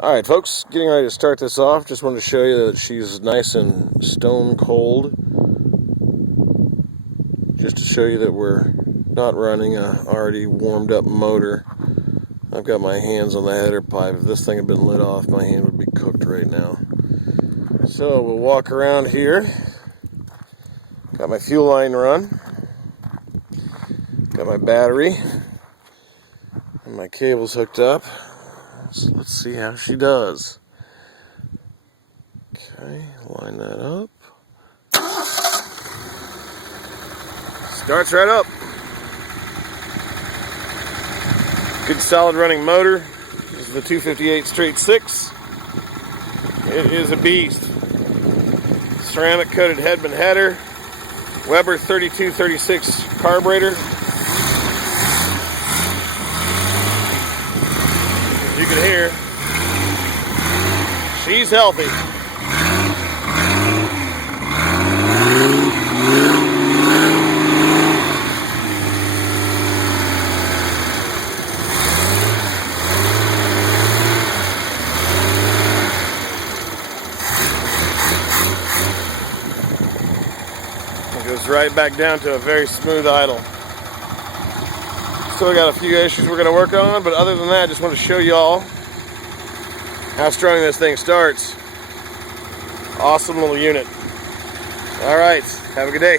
Alright folks, getting ready to start this off. Just wanted to show you that she's nice and stone cold. Just to show you that we're not running a already warmed up motor. I've got my hands on the header pipe. If this thing had been lit off, my hand would be cooked right now. So we'll walk around here. Got my fuel line run. Got my battery. And my cable's hooked up. So let's see how she does. Okay, line that up. Starts right up. Good solid running motor. This is the 258 straight 6. It is a beast. Ceramic coated headman header. Weber 3236 carburetor. You can hear she's healthy. It goes right back down to a very smooth idle. Still got a few issues we're going to work on, but other than that, I just want to show y'all how strong this thing starts. Awesome little unit. All right, have a good day.